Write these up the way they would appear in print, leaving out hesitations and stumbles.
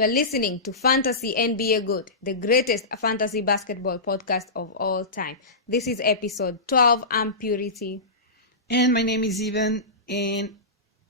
You are listening to Fantasy NBA Good, the greatest fantasy basketball podcast of all time. This is episode 12. I'm Purity. And my name is Ivan, and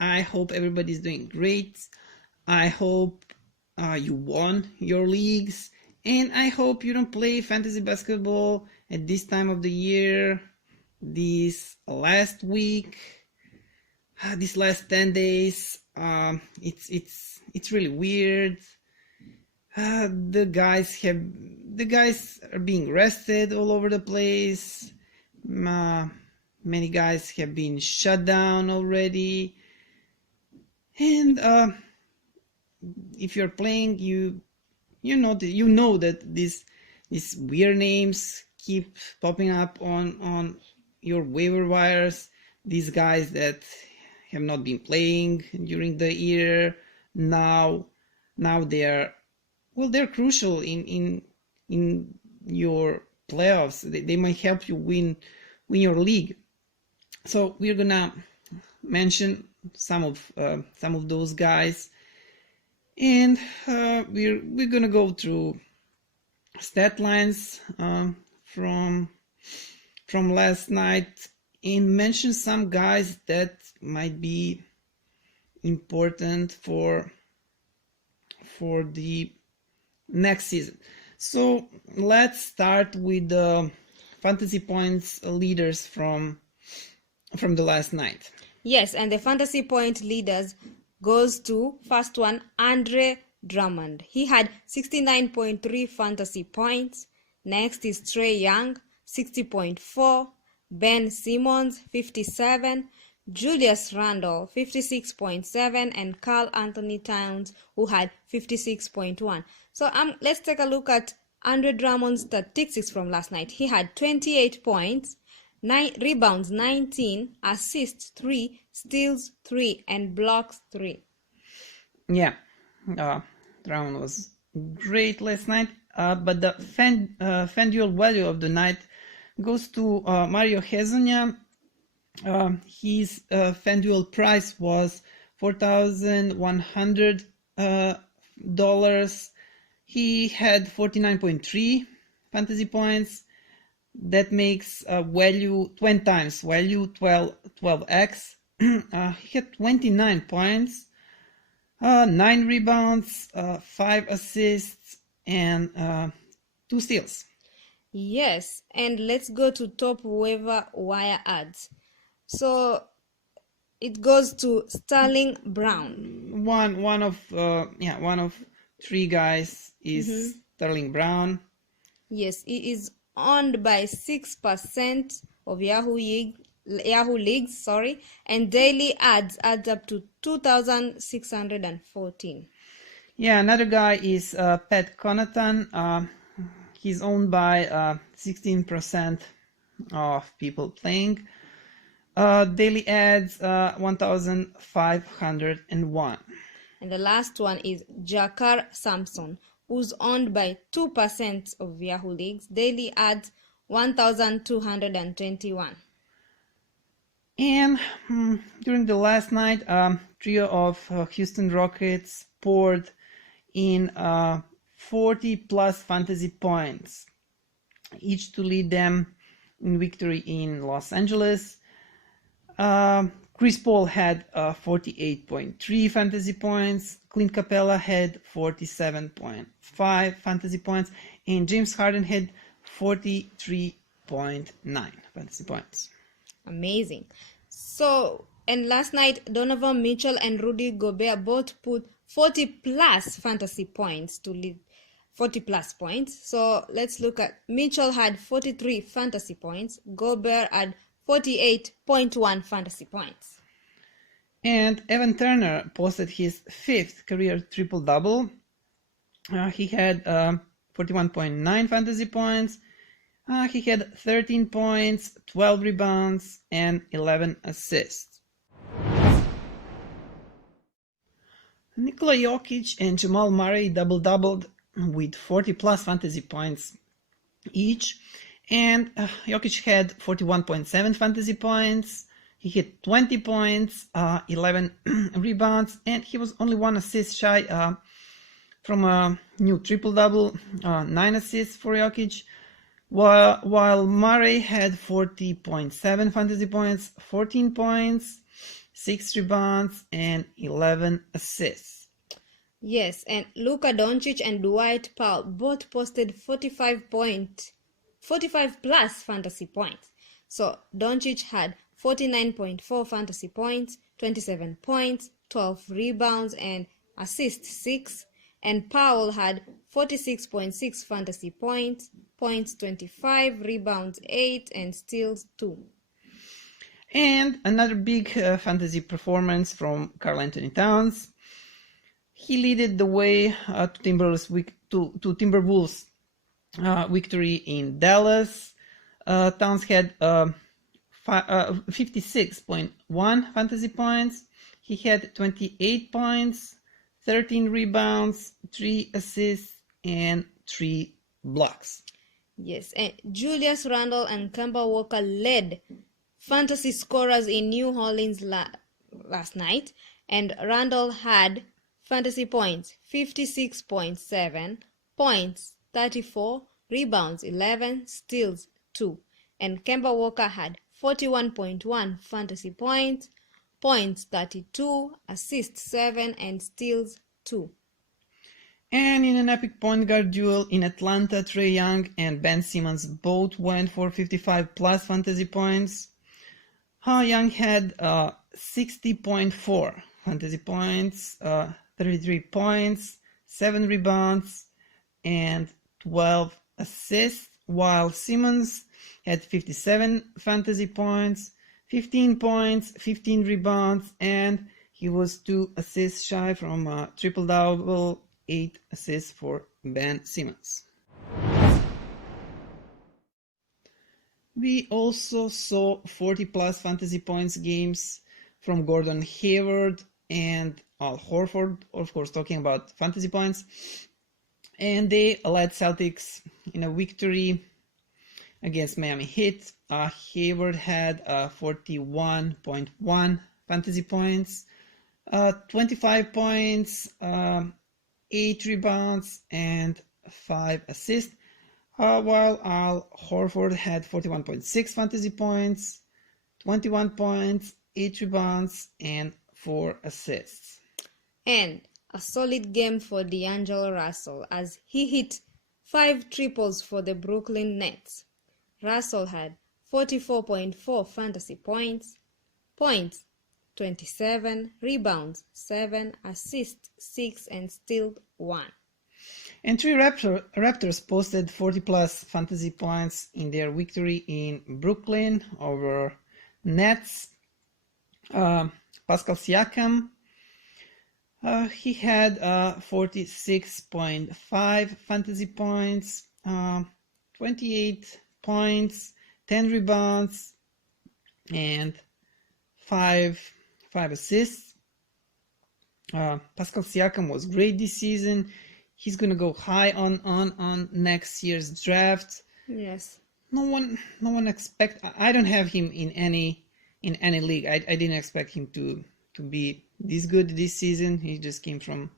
I hope everybody's doing great. I hope you won your leagues, and I hope you don't play fantasy basketball at this time of the year, this last week, these last 10 days. It's really weird. The guys are being rested all over the place. Many guys have been shut down already, and if you're playing, you know that these weird names keep popping up on your waiver wires. These guys that have not been playing during the year now they're crucial in your playoffs. They might help you win your league. So we're gonna mention some of those guys, and we're gonna go through stat lines from last night and mention some guys that might be important for the next season. So let's start with the fantasy points leaders from the last night. Yes, and the fantasy point leaders goes to first one, Andre Drummond. He had 69.3 fantasy points. Next is Trae Young, 60.4. Ben Simmons, 57. Julius Randle, 56.7, and Karl Anthony Towns, who had 56.1. So let's take a look at Andre Drummond's statistics from last night. He had 28 points, 9 rebounds, 19, assists 3, steals 3, and blocks 3. Yeah, Drummond was great last night, but the FanDuel value of the night goes to Mario Hezonja. His FanDuel price was $4,100. He had 49.3 fantasy points. That makes value 20 times value, 12x. He had 29 points, 9 rebounds, 5 assists, and 2 steals. Yes, and let's go to top waiver wire ads. So it goes to Sterling Brown. One of 3 guys is Sterling Brown. Yes, he is owned by 6% of Yahoo leagues, and daily adds up to 2,614. Yeah, another guy is Pat Connaughton. He's owned by 16% of people playing. Daily adds 1,501. And the last one is Jakar Sampson, who's owned by 2% of Yahoo leagues. Daily adds 1,221. And during the last night, trio of Houston Rockets poured in 40 plus fantasy points, each to lead them in victory in Los Angeles. Chris Paul had 48.3 fantasy points, Clint Capella had 47.5 fantasy points, and James Harden had 43.9 fantasy points. Amazing. So, and last night, Donovan Mitchell and Rudy Gobert both put 40 plus fantasy points to lead 40 plus points. So let's look at Mitchell had 43 fantasy points, Gobert had 48.1 fantasy points. And Evan Turner posted his 5th career triple-double. He had 41.9 fantasy points. He had 13 points, 12 rebounds, and 11 assists. Nikola Jokic and Jamal Murray double-doubled with 40 plus fantasy points each. And Jokic had 41.7 fantasy points. He hit 20 points, 11 rebounds, and he was only 1 assist shy from a new triple-double, 9 assists for Jokic, while Murray had 40.7 fantasy points, 14 points, 6 rebounds, and 11 assists. Yes, and Luka Doncic and Dwight Powell both posted 45 plus fantasy points. So Doncic had 49.4 fantasy points, 27 points, 12 rebounds, and assists 6. And Powell had 46.6 fantasy points, 25, rebounds 8, and steals 2. And another big fantasy performance from Karl-Anthony Towns. He led the way to Timberwolves' victory in Dallas. Towns had 56.1 fantasy points. He had 28 points, 13 rebounds, 3 assists, and 3 blocks. Yes, and Julius Randle and Kemba Walker led fantasy scorers in New Orleans last night, and Randle had fantasy points 56.7, points 34, rebounds 11, steals 2, and Kemba Walker had 41.1 fantasy points, 32, assists 7, and steals 2. And in an epic point guard duel in Atlanta, Trae Young and Ben Simmons both went for 55 plus fantasy points. Young had 60.4 fantasy points, 33 points, 7 rebounds, and 12 assists, while Simmons had 57 fantasy points, 15 points, 15 rebounds, and he was 2 assists shy from a triple-double, 8 assists for Ben Simmons. We also saw 40 plus fantasy points games from Gordon Hayward and Al Horford, of course talking about fantasy points, and they led Celtics in a victory against Miami Heat. Hayward had 41.1 fantasy points, 25 points, 8 rebounds, and 5 assists, while Al Horford had 41.6 fantasy points, 21 points, 8 rebounds, and 4 assists. And a solid game for D'Angelo Russell as he hit 5 triples for the Brooklyn Nets. Russell had 44.4 fantasy points, 27, rebounds 7, assists 6, and steals 1. And 3 Raptors posted 40 plus fantasy points in their victory in Brooklyn over Nets. Pascal Siakam, he had 46.5 fantasy points, 28 points, 10 rebounds, and 5 assists. Pascal Siakam was great this season. He's gonna go high on next year's draft. Yes. No one expect. I don't have him in any league. I didn't expect him to be this good this season. He just came from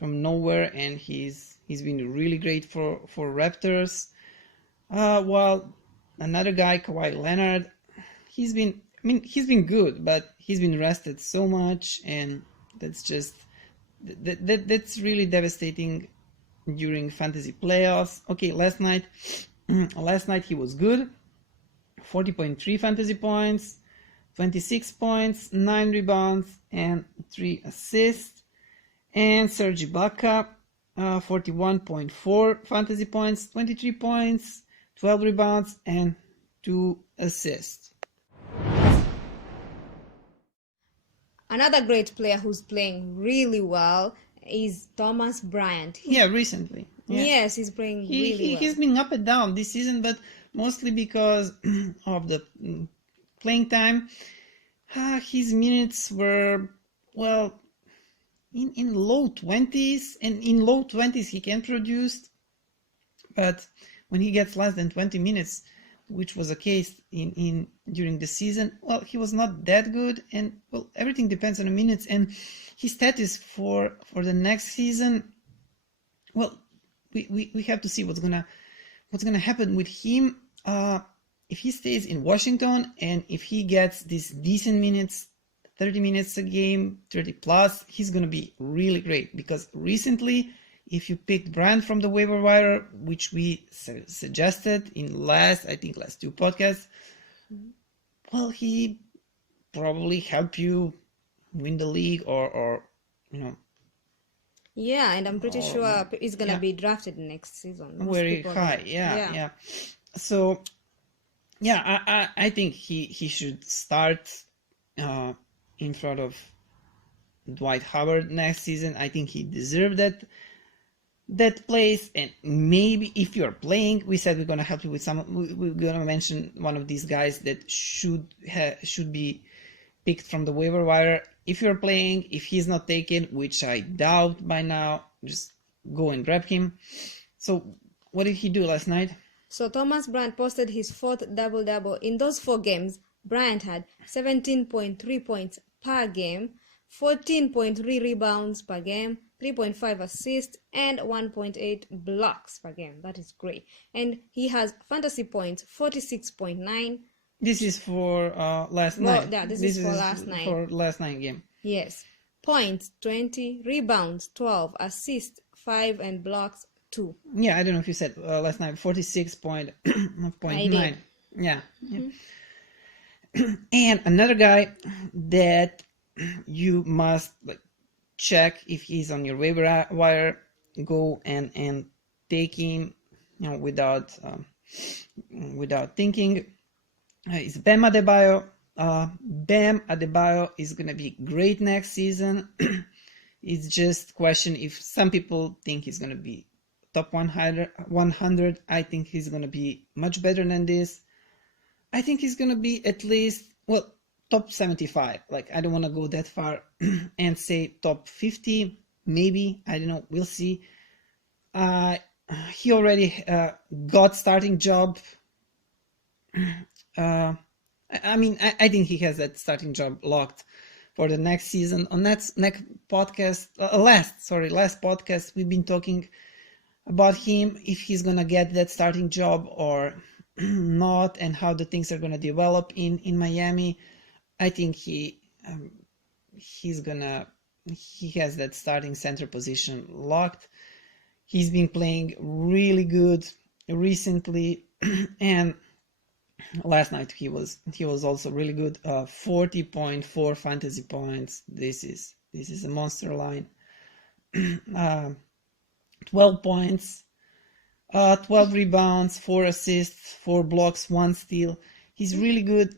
nowhere, and he's been really great for Raptors. While another guy, Kawhi Leonard, he's been good, but he's been rested so much, and that's just that's really devastating during fantasy playoffs. Okay, last night he was good, 40.3 fantasy points, 26 points, 9 rebounds, and 3 assists. And Serge Ibaka, 41.4 fantasy points, 23 points, 12 rebounds, and 2 assists. Another great player who's playing really well is Thomas Bryant. Recently. Yeah. Yes, he's playing really well. He's been up and down this season, but mostly because of the playing time. His minutes were, well, in low 20s, and in low 20s he can produce, but when he gets less than 20 minutes, which was the case in during the season, well, he was not that good, and well, everything depends on the minutes. And his status for the next season, well, we have to see what's gonna happen with him. If he stays in Washington and if he gets these decent minutes, 30 minutes a game, 30 plus, he's gonna be really great. Because recently, if you picked Bryant from the waiver wire, which we suggested in last two podcasts, well, he probably helped you win the league, or Yeah, and I'm pretty sure he's gonna yeah. be drafted next season. Most very people high. think. Yeah. So yeah, I think he should start in front of Dwight Howard next season. I think he deserved that place. And maybe if you're playing, we said we're gonna help you with some. We're gonna mention one of these guys that should be picked from the waiver wire. If you're playing, if he's not taken, which I doubt by now, just go and grab him. So what did he do last night? So Thomas Bryant posted his fourth double-double. In those 4 games, Bryant had 17.3 points per game, 14.3 rebounds per game, 3.5 assists, and 1.8 blocks per game. That is great. And he has fantasy points 46.9. This is for last night. Yeah, this is for last night. For last night game. Yes. Points 20, rebounds 12, assists 5, and blocks 2. Yeah, I don't know if you said last night 46.9. Yeah. And another guy that you must check if he's on your waiver wire, go and take him, without thinking. Is Bam Adebayo. Bam Adebayo is gonna be great next season. It's just question if some people think he's gonna be top 100. I think he's gonna be much better than this. I think he's gonna be at least top 75. I don't want to go that far and say top 50. Maybe, I don't know. We'll see. He already got starting job. I think he has that starting job locked for the next season. On next podcast, last podcast, we've been talking about him, if he's gonna get that starting job or not, and how the things are gonna develop in Miami. I think he has that starting center position locked. He's been playing really good recently, and last night he was also really good. 40.4 fantasy points. This is a monster line. 12 points, 12 rebounds, 4 assists, 4 blocks, 1 steal. He's really good.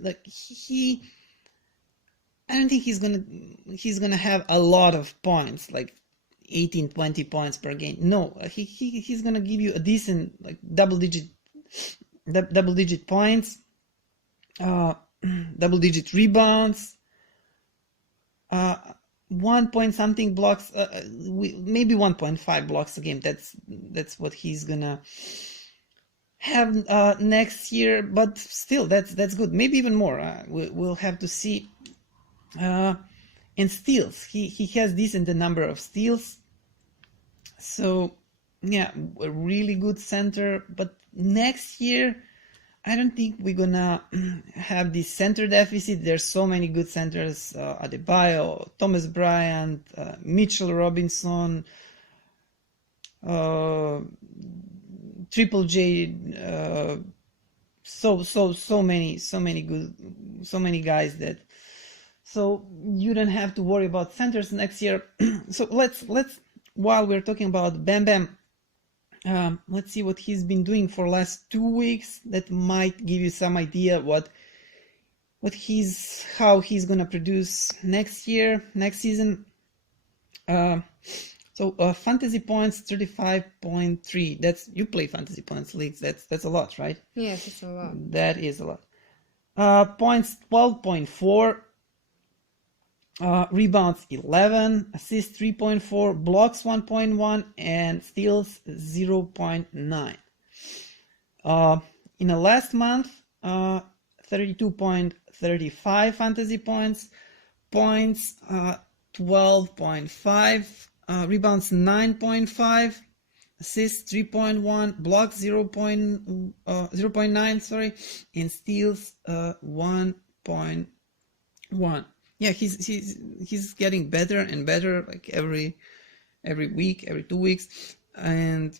I don't think he's gonna have a lot of points, 18, 20 points per game. No, he's gonna give you a decent double digit points, double digit rebounds, 1 point something blocks, maybe 1.5 blocks a game. That's what he's gonna have next year. But still, that's good. Maybe even more. We'll have to see. And steals, he has decent number of steals. So yeah, a really good center. But next year, I don't think we're gonna have this center deficit. There's so many good centers: Adebayo, Thomas Bryant, Mitchell Robinson, Triple J. So many guys that. So you don't have to worry about centers next year. So let's while we're talking about Bam Bam, let's see what he's been doing for last 2 weeks. That might give you some idea how he's gonna produce next season. So fantasy points 35.3. That's, you play fantasy points leagues. That's a lot, right? Yes, it's a lot. That is a lot. Points 12.4. Rebounds 11, assists 3.4, blocks 1.1, and steals 0.9. In the last month, 32.35 fantasy points, 12.5, rebounds 9.5, assists 3.1, blocks 0.9, sorry, and steals 1.1. Yeah, he's getting better and better, like every week, every 2 weeks, and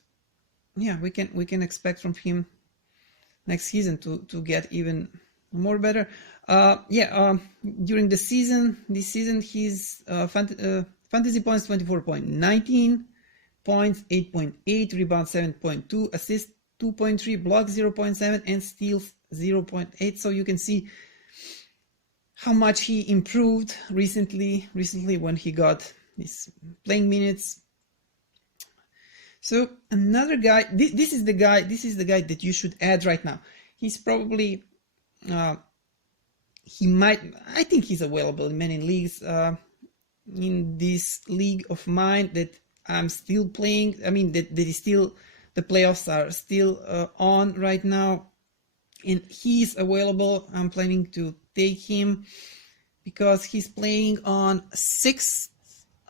yeah, we can expect from him next season to get even more better. During this season his fantasy points 24.19, points 8.8, rebounds 7.2, assists 2.3, blocks 0.7, and steals 0.8. So you can see how much he improved recently when he got these playing minutes. So another guy, this is the guy that you should add right now. He's probably I think he's available in many leagues. In this league of mine that I'm still playing, I mean that is still, the playoffs are still on right now, and he's available. I'm planning to take him because he's playing on 6th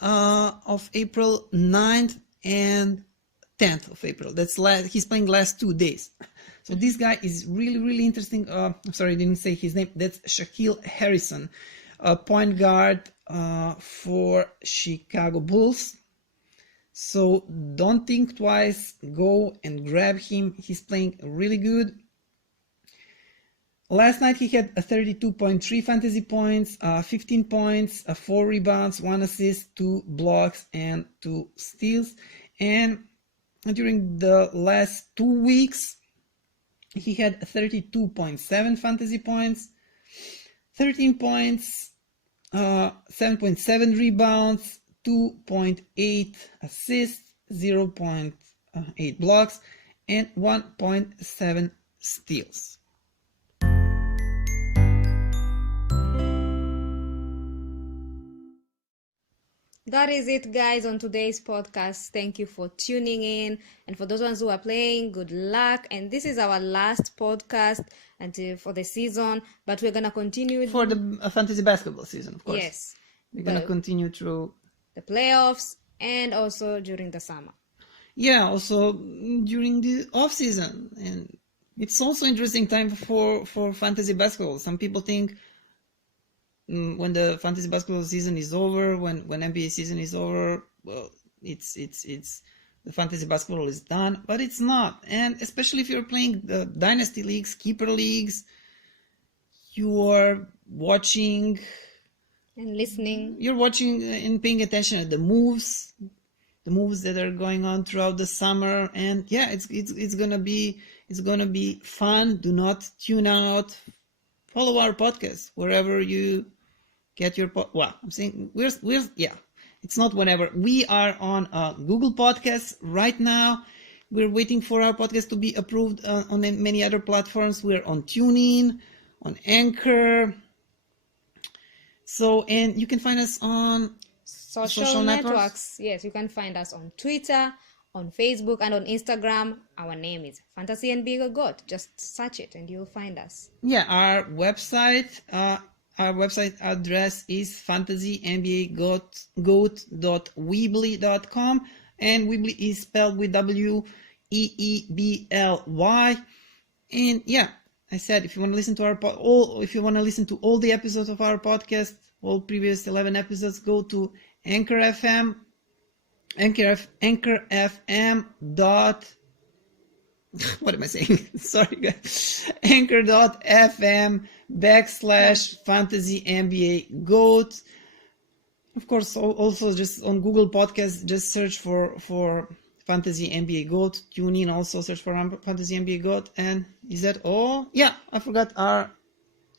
of April, 9th, and 10th of April. He's playing last 2 days. So this guy is really interesting. I'm sorry, I didn't say his name. That's Shaquille Harrison, a point guard for Chicago Bulls. So don't think twice. Go and grab him. He's playing really good. Last night he had a 32.3 fantasy points, 15 points, 4 rebounds, 1 assist, 2 blocks, and 2 steals. And during the last 2 weeks, he had 32.7 fantasy points, 13 points, 7.7 rebounds, 2.8 assists, 0.8 blocks, and 1.7 steals. That is it, guys, on today's podcast. Thank you for tuning in. And for those ones who are playing, good luck. And this is our last podcast until for the season, but we're going to continue for the fantasy basketball season, of course. Yes. We're going to continue through the playoffs and also during the summer. Yeah, also during the off season. And it's also interesting time for fantasy basketball. Some people think when the fantasy basketball season is over, when NBA season is over, well, it's the fantasy basketball is done, but it's not. And especially if you're playing the dynasty leagues, keeper leagues, you are watching and listening. You're watching and paying attention at the moves that are going on throughout the summer. And yeah, it's gonna be fun. Do not tune out. Follow our podcast wherever you get your I'm saying we're it's not whenever. We are on Google Podcasts right now. We're waiting for our podcast to be approved on many other platforms. We're on TuneIn, on Anchor. So, and you can find us on social networks. Yes, you can find us on Twitter, on Facebook, and on Instagram. Our name is Fantasy NBA GOAT. Just search it and you'll find us. Yeah, our website address is fantasynbagoat.weebly.com, and Weebly is spelled with WEEBLY. And yeah, I said if you want to listen to if you want to listen to all the episodes of our podcast, all previous 11 episodes, go to Anchor FM. What am I saying? Sorry, guys. Anchor.fm/Fantasy NBA GOAT. Of course, also just on Google Podcasts, just search for Fantasy NBA GOAT. Tune in, also search for Fantasy NBA GOAT. And is that all? Yeah, I forgot our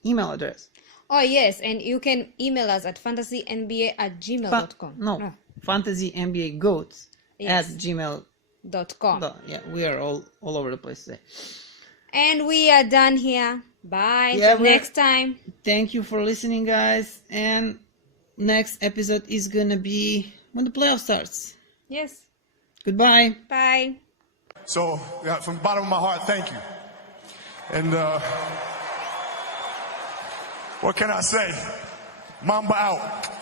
email address. Oh, yes, and you can email us at fantasynba@gmail.com. fantasynbagoat@gmail.com. Yeah, we are all over the place today. And we are done here. Bye. Till next time. Thank you for listening, guys. And next episode is gonna be when the playoff starts. Yes. Goodbye. Bye. So, from the bottom of my heart, thank you. And what can I say? Mamba out.